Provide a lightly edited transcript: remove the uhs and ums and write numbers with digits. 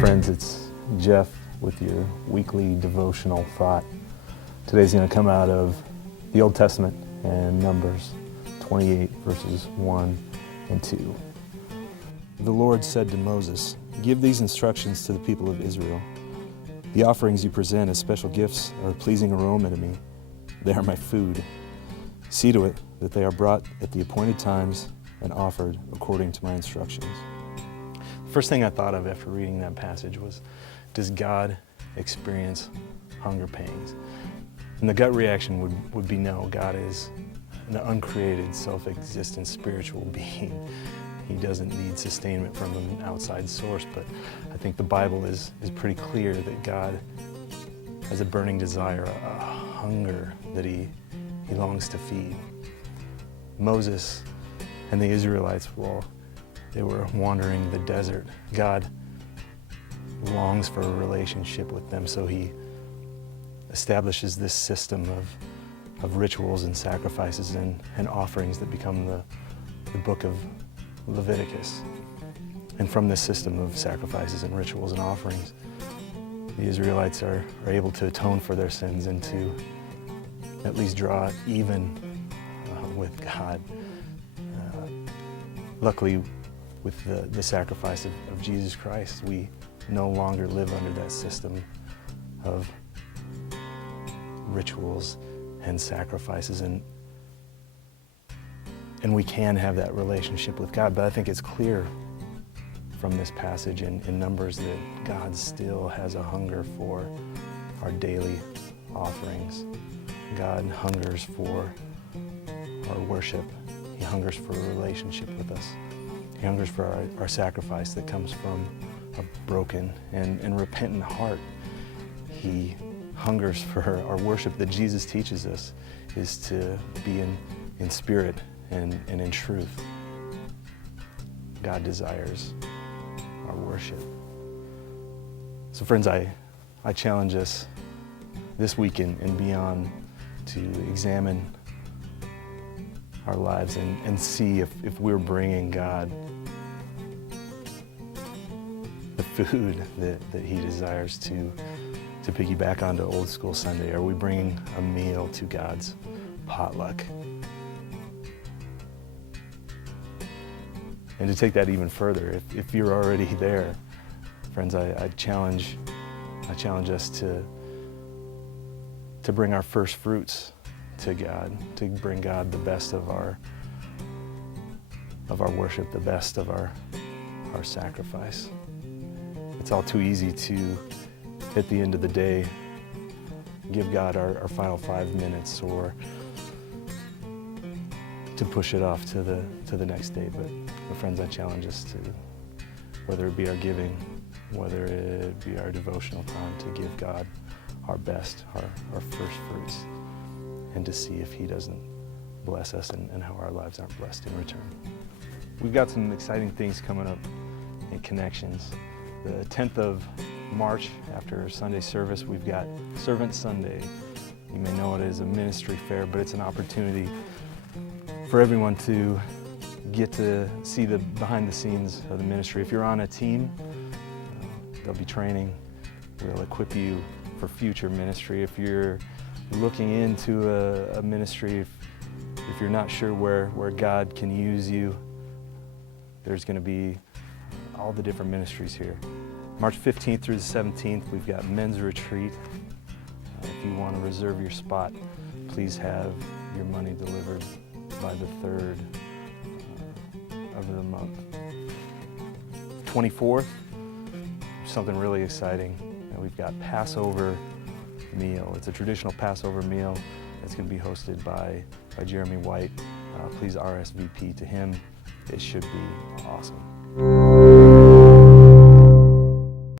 Friends, it's Jeff with your weekly devotional thought. Today's going to come out of the Old Testament and Numbers 28 verses 1 and 2. The Lord said to Moses, "Give these instructions to the people of Israel. The offerings you present as special gifts are a pleasing aroma to me. They are my food. See to it that they are brought at the appointed times and offered according to my instructions." The first thing I thought of after reading that passage was, does God experience hunger pangs? And the gut reaction would be no. God is an uncreated, self-existent spiritual being. He doesn't need sustainment from an outside source, but I think the Bible is pretty clear that God has a burning desire, a hunger that he longs to feed. Moses and the Israelites, well, they were wandering the desert. God longs for a relationship with them, so he establishes this system of rituals and sacrifices and offerings that become the book of Leviticus. And from this system of sacrifices and rituals and offerings, the Israelites are able to atone for their sins and to at least draw even with God. Luckily, with the sacrifice of Jesus Christ, we no longer live under that system of rituals and sacrifices, and we can have that relationship with God. But I think it's clear from this passage in Numbers that God still has a hunger for our daily offerings. God hungers for our worship. He hungers for a relationship with us. He hungers for our sacrifice that comes from a broken and repentant heart. He hungers for our worship that Jesus teaches us is to be in spirit and in truth. God desires our worship. So friends, I challenge us this week and beyond to examine our lives and see if we're bringing God the food that he desires to piggyback onto Old School Sunday. Are we bringing a meal to God's potluck? And to take that even further, if you're already there, friends, I challenge us to bring our first fruits to God, to bring God the best of our worship, the best of our sacrifice. It's all too easy to, at the end of the day, give God our final 5 minutes or to push it off to the next day. But friends, I challenge us to, whether it be our giving, whether it be our devotional time, to give God our best, our first fruits, and to see if he doesn't bless us and how our lives aren't blessed in return. We've got some exciting things coming up in Connections. The 10th of March, after Sunday service, we've got Servant Sunday. You may know it as a ministry fair, but it's an opportunity for everyone to get to see the behind the scenes of the ministry. If you're on a team, there'll be training. We'll equip you for future ministry. If you're looking into a ministry, if you're not sure where God can use you, there's going to be all the different ministries here. March 15th through the 17th, we've got men's retreat. If you want to reserve your spot, please have your money delivered by the 3rd of the month. 24th, something really exciting. We've got Passover meal. It's a traditional Passover meal that's going to be hosted by Jeremy White. Please RSVP to him. It should be awesome.